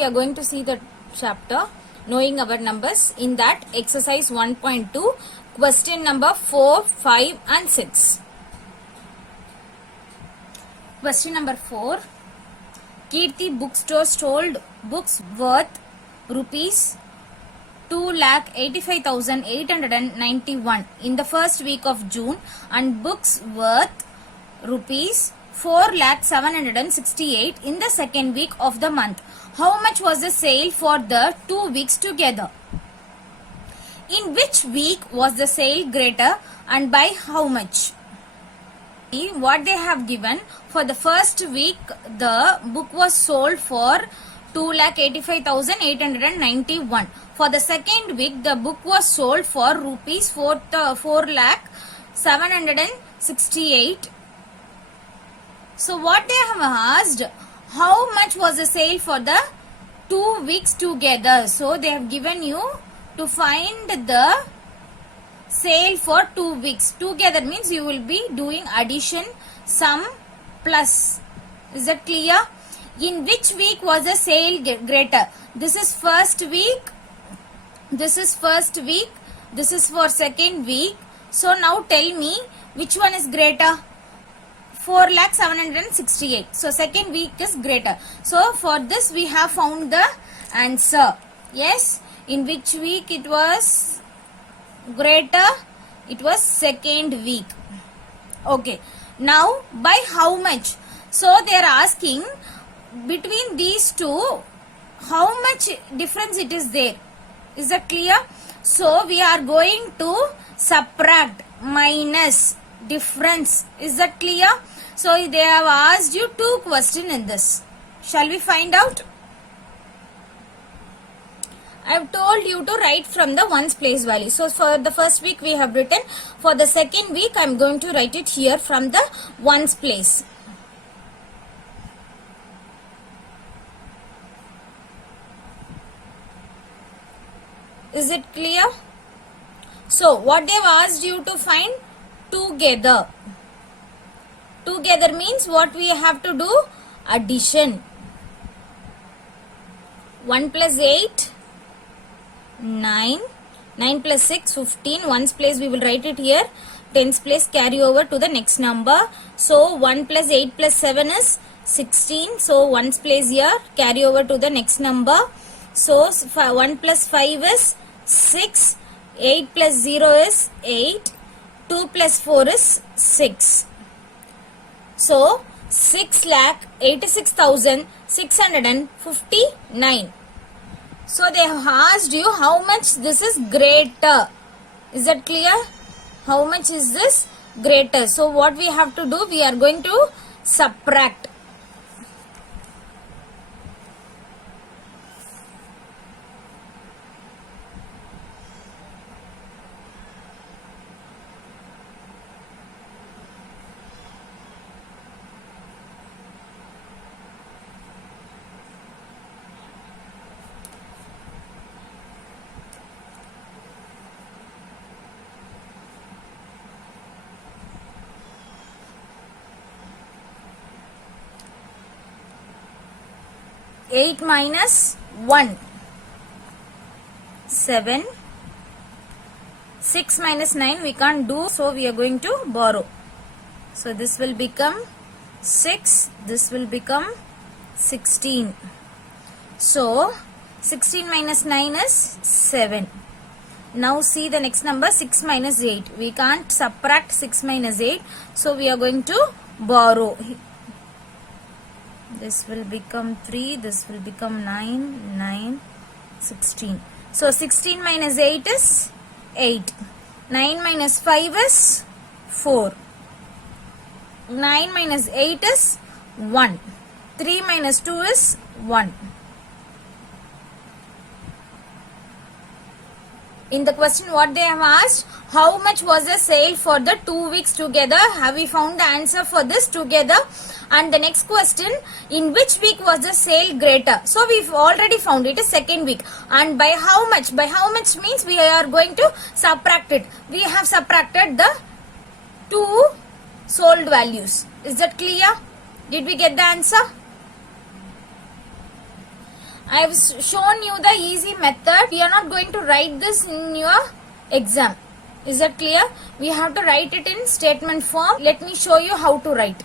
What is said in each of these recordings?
we are going to see the chapter knowing our numbers. In that, exercise 1.2, question number 4, 5 and 6. Question number 4. Kirti bookstore sold books worth rupees 2,85,891 in the first week of June and books worth rupees 4,768 in the second week of the month. How much was the sale for the 2 weeks together? In which week was the sale greater and by how much? What they have given, for the first week the book was sold for 2,85,891. For the second week the book was sold for rupees 4,768. So what they have asked, how much was the sale for the 2 weeks together? So they have given you to find the sale for 2 weeks. Together means you will be doing addition, sum, plus. Is that clear? In which week was the sale greater? This is first week. This is first week. This is for second week. So now tell me which one is greater? 4,768. So second week is greater. So for this we have found the answer. Yes. In which week it was greater? It was second week. Okay. Now by how much? So they are asking between these two how much difference it is there. Is that clear? So we are going to subtract, minus, difference. Is that clear? So they have asked you 2 questions in this. Shall we find out? I have told you to write from the ones place value. So for the first week we have written. For the second week I am going to write it here from the ones place. Is it clear? So what they have asked you to find? Together. Together means what we have to do? Addition. 1 plus 8, 9. 9 plus 6, 15. Ones place we will write it here. Tens place carry over to the next number. So 1 plus 8 plus 7 is 16. So ones place here carry over to the next number. So 1 plus 5 is 6. 8 plus 0 is 8. 2 plus 4 is 6. So 6,86,659. So they have asked you how much this is greater. Is that clear? How much is this greater? So what we have to do? We are going to subtract. Eight minus 1, 7. 6 minus 9 we can't do, so we are going to borrow. So this will become 6, this will become 16. So 16 minus 9 is 7. Now see the next number, 6 minus 8. We can't subtract 6 minus 8, so we are going to borrow. This will become 3, this will become 9, 9, 16. So 16 minus 8 is 8. 9 minus 5 is 4. 9 minus 8 is 1. 3 minus 2 is 1. In the question what they have asked, how much was the sale for the 2 weeks together? Have we found the answer for this together? And the next question, in which week was the sale greater? So we've already found it is second week. And by how much? By how much means we are going to subtract it. We have subtracted the 2 sold values. Is that clear? Did we get the answer? I have shown you the easy method. We are not going to write this in your exam. Is that clear? We have to write it in statement form. Let me show you how to write.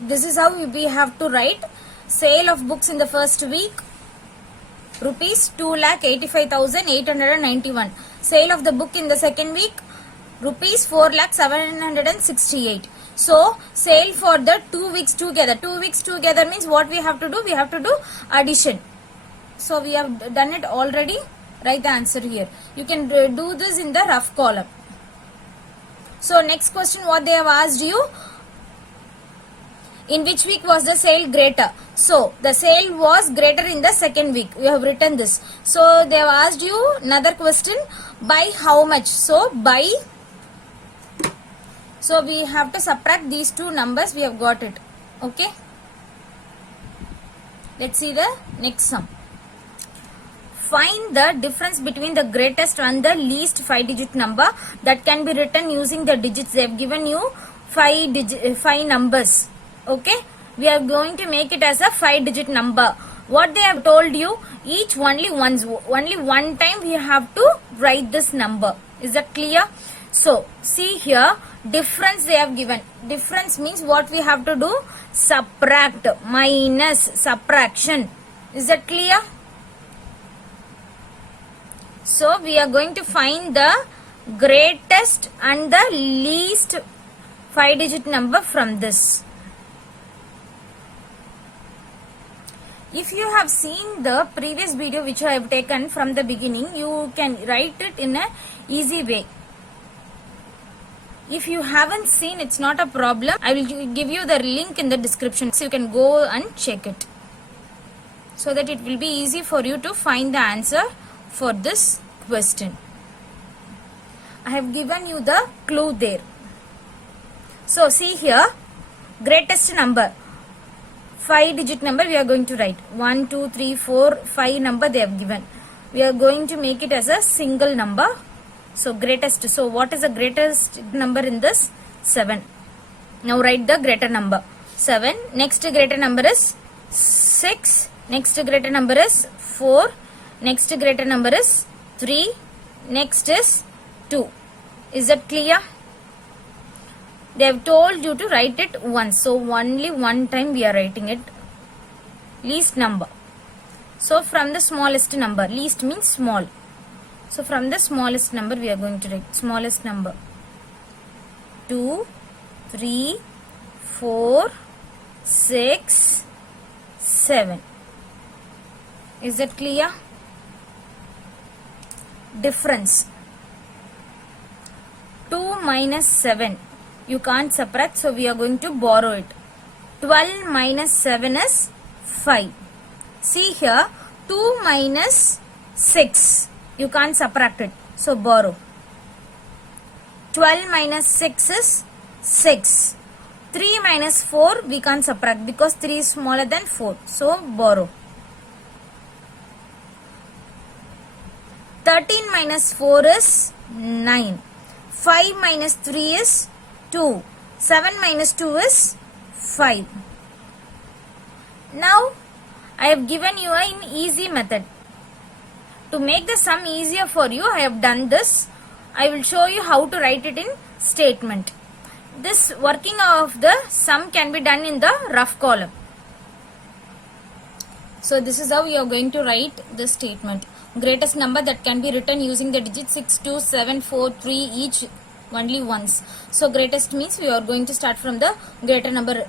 This is how we have to write. Sale of books in the first week, rupees 2,85,891. Sale of the book in the second week, rupees 4,768. So sale for the 2 weeks together. 2 weeks together means what we have to do? We have to do addition. So we have done it already. Write the answer here. You can do this in the rough column. So next question, what they have asked you. In which week was the sale greater? So the sale was greater in the second week. We have written this. So they have asked you another question. By how much? So by. So we have to subtract these two numbers. We have got it. Okay. Let's see the next sum. Find the difference between the greatest and the least 5-digit number that can be written using the digits. They have given you 5 numbers. Okay. We are going to make it as a 5-digit number. What they have told you, each only one time we have to write this number. Is that clear? So see here, difference they have given. Difference means what we have to do? Subtract, minus, subtraction. Is that clear? So we are going to find the greatest and the least 5-digit number from this. If you have seen the previous video which I have taken from the beginning, you can write it in an easy way. If you haven't seen, it's not a problem. I will give you the link in the description so you can go and check it, so that it will be easy for you to find the answer for this question. I have given you the clue there. So see here, greatest number, 5-digit number we are going to write. 1, 2, 3, 4, 5 number they have given. We are going to make it as a single number. So greatest. So what is the greatest number in this? 7. Now write the greater number. 7. Next greater number is 6. Next greater number is 4. Next greater number is 3. Next is 2. Is that clear? They have told you to write it once. So only one time we are writing it. Least number. So from the smallest number. Least means small. So from the smallest number we are going to write. Smallest number. 2, 3, 4, 6, 7. Is that clear? Difference. 2 minus 7. You can't subtract, so we are going to borrow it. 12 minus 7 is 5. See here, 2 minus 6. You can't subtract it, so borrow. 12 minus 6 is 6. 3 minus 4 we can't subtract because 3 is smaller than 4, so borrow. 13 minus 4 is 9. 5 minus 3 is 2. 7 minus 2 is 5. Now I have given you an easy method. To make the sum easier for you, I have done this. I will show you how to write it in statement. This working of the sum can be done in the rough column. So this is how we are going to write the statement. Greatest number that can be written using the digits 6, 2, 7, 4, 3 each only once. So greatest means we are going to start from the greater number.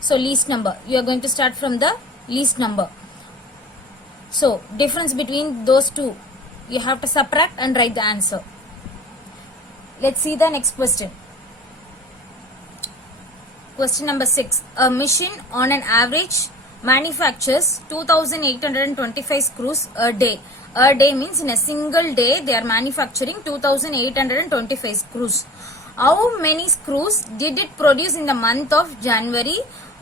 So least number. We are going to start from the least number. So difference between those two. You have to subtract and write the answer. Let's see the next question. Question number 6. A machine on an average manufactures 2,825 screws a day. A day means in a single day they are manufacturing 2,825 screws. How many screws did it produce in the month of January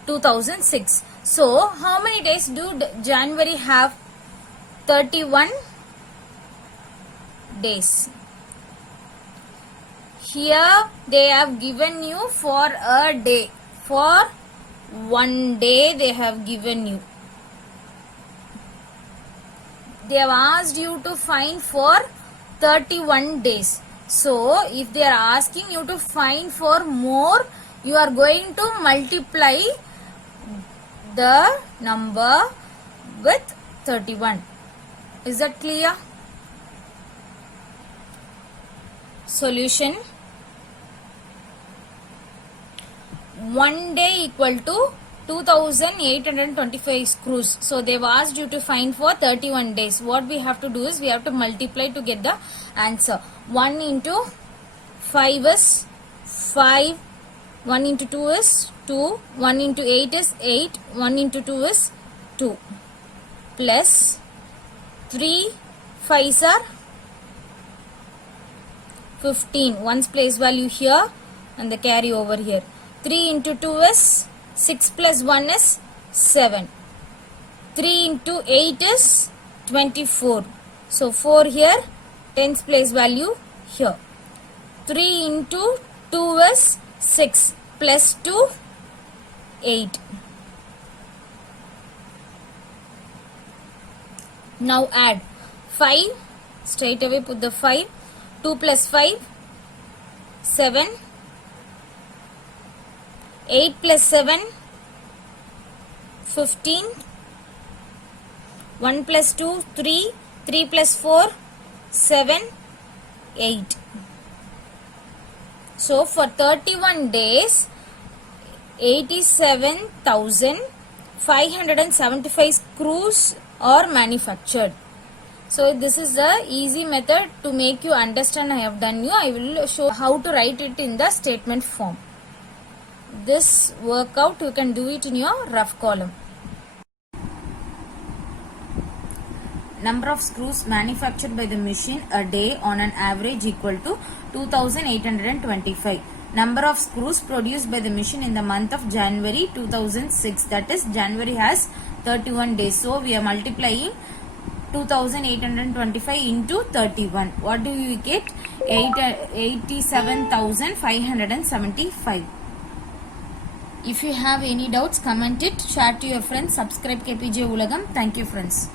2006? So how many days do January have? 31 days. Here they have given you for a day. For one day they have given you. they have asked you to find for 31 days. So if they are asking you to find for more, you are going to multiply the number with 31. Is that clear? Solution. 1 day equal to 2825 screws. So they've asked you to find for 31 days. What we have to do is we have to multiply to get the answer. 1 into 5 is 5. 1 into 2 is 2. 1 into 8 is 8. 1 into 2 is 2. Plus 3 5s are 15. One's place value here and the carry over here. 3 into 2 is 6 plus 1 is 7. 3 into 8 is 24. So 4 here, 10's place value here. 3 into 2 is 6 plus 2, 8. Now add 5. Straight away put the 5. 2 plus 5, 7. 8 plus 7, 15. 1 plus 2, 3. 3 plus 4, 7, 8. So for 31 days, 87,575 screws are manufactured. So this is the easy method to make you understand. I have done you. I will show how to write it in the statement form. This workout you can do it in your rough column. Number of screws manufactured by the machine a day on an average equal to 2825. Number of screws produced by the machine in the month of January 2006. That is, January has 31 days. So we are multiplying 2825 into 31. What do you get? 87,575. If you have any doubts, comment it, share to your friends, subscribe KPJ Ulagam. Thank you friends.